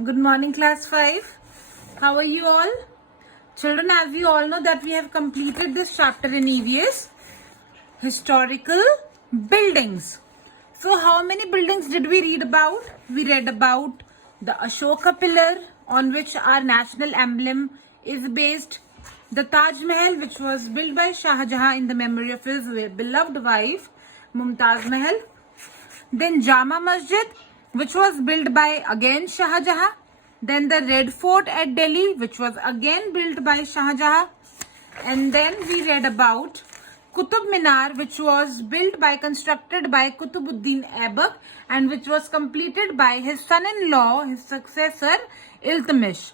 Good morning, class 5. How are you all? Children, as we all know that we have completed this chapter in EVS, historical buildings. So how many buildings did we read about? We read about the Ashoka pillar on which our national emblem is based, the Taj Mahal which was built by Shah Jahan in the memory of his beloved wife Mumtaz Mahal, then Jama Masjid, which was built by again Shah Jahan. Then the Red Fort at Delhi, which was again built by Shah Jahan. And then we read about Qutub Minar, which was constructed by Qutubuddin Aibak, and which was completed by his son-in-law, his successor, Iltutmish.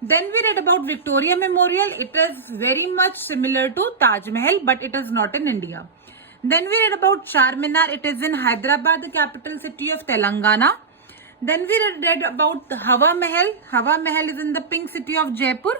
Then we read about Victoria Memorial. It is very much similar to Taj Mahal, but it is not in India. Then we read about Charminar. It is in Hyderabad, the capital city of Telangana. Then we read about Hawa Mahal. Hawa Mahal is in the pink city of Jaipur,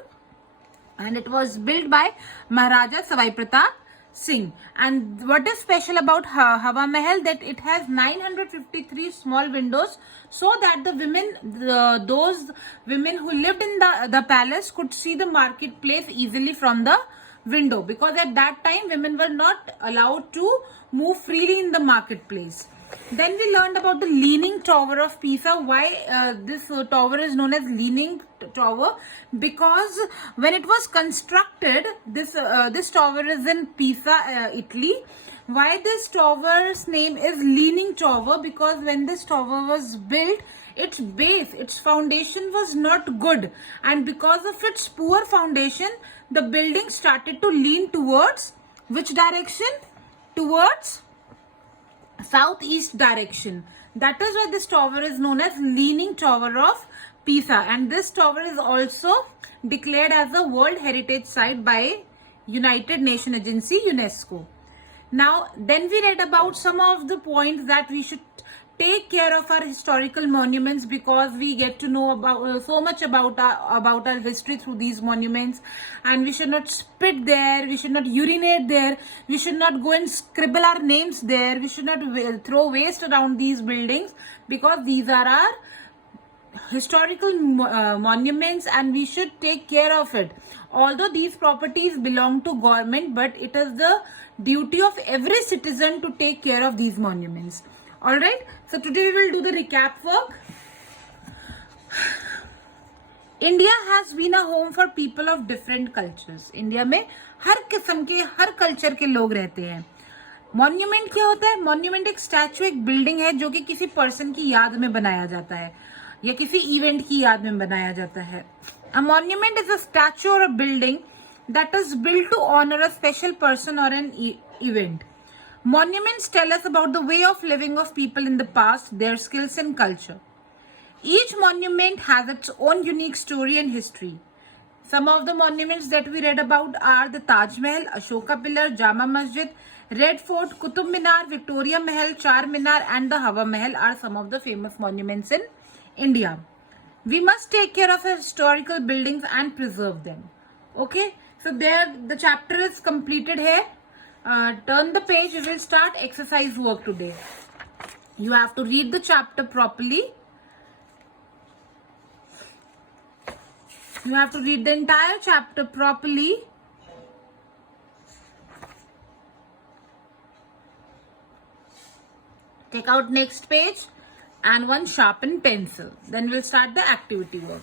and it was built by Maharaja Savai Pratap Singh. And what is special about Hawa Mahal, that it has 953 small windows, so that the women, those women who lived in the palace could see the marketplace easily from the window, because at that time women were not allowed to move freely in the marketplace. Then we learned about the Leaning Tower of Pisa. Why this tower is known as Leaning Tower? Because when it was constructed, this tower is in Pisa, Italy. Why this tower's name is Leaning Tower? Because when this tower was built, its base, its foundation was not good, and because of its poor foundation, the building started to lean towards which direction? Towards southeast direction. That is why this tower is known as Leaning Tower of Pisa, and this tower is also declared as a World Heritage Site by United Nations Agency, UNESCO. Now, then we read about some of the points that we should take care of our historical monuments, because we get to know about so much about our history through these monuments. And we should not spit there, we should not urinate there, we should not go and scribble our names there, we should not throw waste around these buildings, because these are our historical monuments and we should take care of it. Although these properties belong to government, but it is the duty of every citizen to take care of these monuments. All right, so today we will do the recap work. India has been a home for people of different cultures. India में हर किस्म के, हर culture के लोग रहते हैं. Monument क्या होता है? मॉन्यूमेंट एक स्टैचू, एक बिल्डिंग है जो कि किसी पर्सन की याद में बनाया जाता है या किसी इवेंट की याद में बनाया जाता है. A monument is a statue or a building that is built to honor a special person or an event. Monuments tell us about the way of living of people in the past, their skills and culture. Each monument has its own unique story and history. Some of the monuments that we read about are the Taj Mahal, Ashoka Pillar, Jama Masjid, Red Fort, Qutub Minar, Victoria Mahal, Charminar and the Hawa Mahal are some of the famous monuments in India. We must take care of our historical buildings and preserve them. Okay, so there the chapter is completed here. Turn the page, we will start exercise work today. You have to read the chapter properly. You have to read the entire chapter properly. Take out next page and one sharpened pencil. Then we'll start the activity work.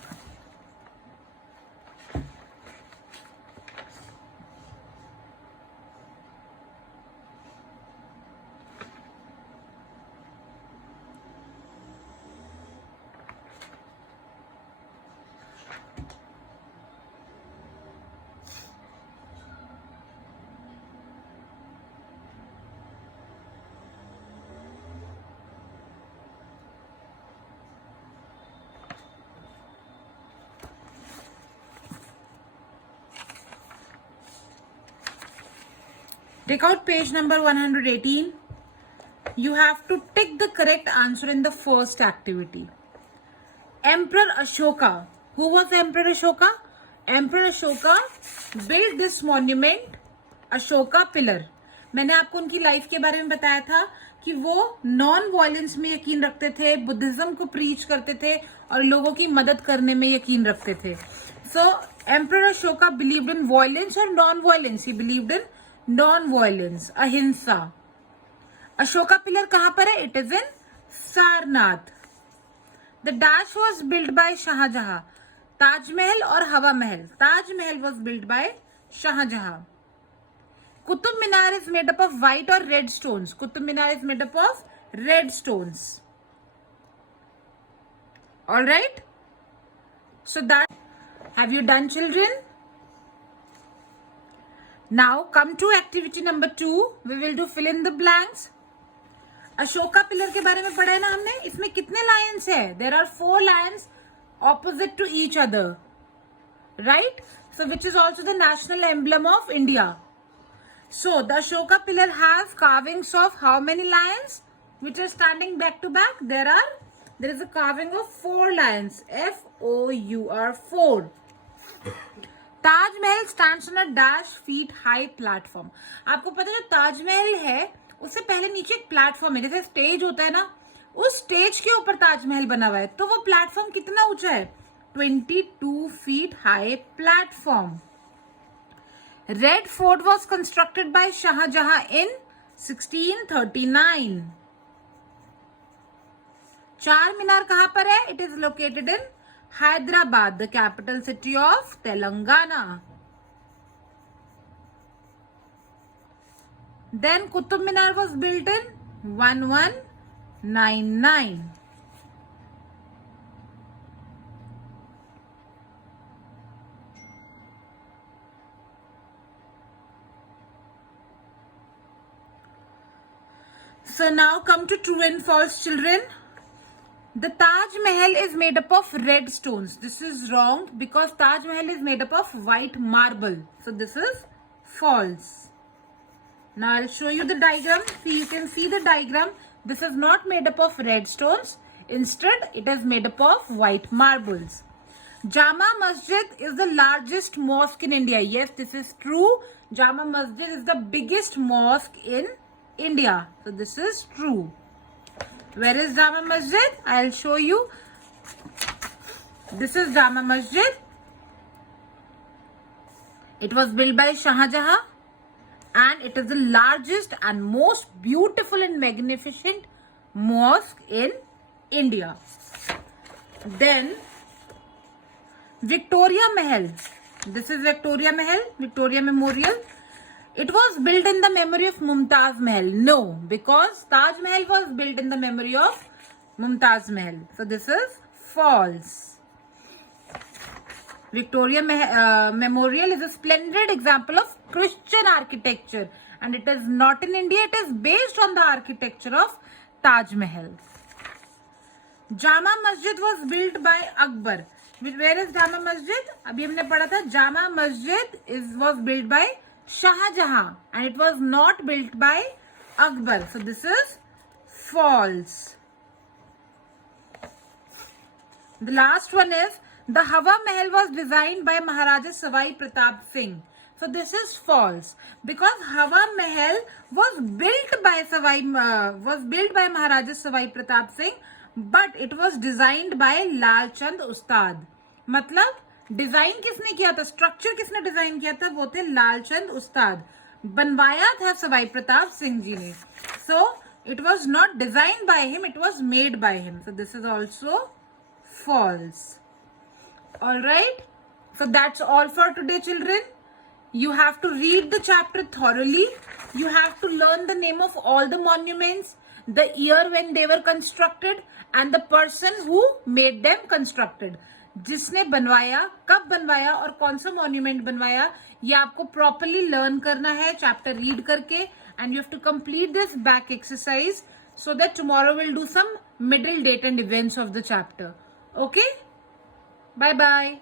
Take out page number 118. You have to tick the correct answer in the first activity. Emperor Ashoka. Who was Emperor Ashoka? Emperor Ashoka built this monument, Ashoka Pillar. मैंने आपको उनकी life के बारे में बताया था कि वो नॉन वायलेंस में यकीन रखते थे, बुद्धिज्म को प्रीच करते थे और लोगों की मदद करने में यकीन रखते थे. So emperor Ashoka believed in violence और non violence. He believed in non violence, ahimsa. Ashoka pillar कहां पर है? It is in Sarnath. The dash was build by Shah Jahan. Taj Mahal और Hawa Mahal. Taj Mahal was build by Shah Jahan. Qutub Minar is made up of white or red stones. Qutub Minar is made up of red stones. All right. So that, have you done, children? Now come to activity number 2. We will do fill in the blanks. Ashoka pillar के बारे में पढ़ा है ना हमने. इसमें कितने Lions है? There are 4 lions opposite to each other. Right? So which is also the national emblem of India. So the Ashoka pillar has carvings of how many lions which are standing back to back? There is a carving of 4 lions. FOUR 4. Taj Mahal stands on a dash feet high platform. आपको पता है जो ताजमहल है उससे पहले नीचे एक platform है, जैसे स्टेज होता है ना, उस स्टेज के ऊपर ताजमहल बना हुआ है. तो वो प्लेटफॉर्म कितना ऊंचा है? 22 feet high platform. Red Fort was constructed by Shah Jahan in 1639. चार मीनार कहां पर है? It is located in Hyderabad, the capital city of Telangana. Then Qutub Minar was built in 1199. So now come to true and false, children. The Taj Mahal is made up of red stones. This is wrong because Taj Mahal is made up of white marble. So this is false. Now I'll show you the diagram. See, you can see the diagram. This is not made up of red stones. Instead, it is made up of white marbles. Jama Masjid is the largest mosque in India. Yes, this is true. Jama Masjid is the biggest mosque in India. So this is true. Where is Jama Masjid? I'll show you. This is Jama Masjid. It was built by Shah Jahan and it is the largest and most beautiful and magnificent mosque in India. Then Victoria Mahal. This is Victoria Mahal, Victoria Memorial. It was built in the memory of Mumtaz Mahal. No, because Taj Mahal was built in the memory of Mumtaz Mahal. So this is false. Victoria Memorial is a splendid example of Christian architecture and it is not in India. It is based on the architecture of Taj Mahal. Jama Masjid was built by Akbar. Where is Jama Masjid? अभी हमने पढ़ा था Jama Masjid was built by Shah Jahan and it was not built by Akbar. So this is false. The last one is the Hawa Mahal was designed by Maharaja Savai Pratap Singh. So this is false because Hawa Mahal was built by Maharaja Savai Pratap Singh, but it was designed by Lal Chand Ustad. मतलब design किसने किया था? Structure किसने design किया था? वो थे लालचंद उस्ताद. बनवाया था सवाई प्रताप सिंह जी ने. So it was not design by him, it was made by him. So this is also false. All right, so that's all for today, children. You have to read the chapter thoroughly. You have to learn the name of all the monuments, the year when they were constructed, and the person who made them constructed. जिसने बनवाया, कब बनवाया और कौन सा monument बनवाया, ये आपको प्रॉपरली लर्न करना है चैप्टर रीड करके. And you have to complete this back exercise so that tomorrow we'll do some middle date and events of the chapter. Okay? Bye bye.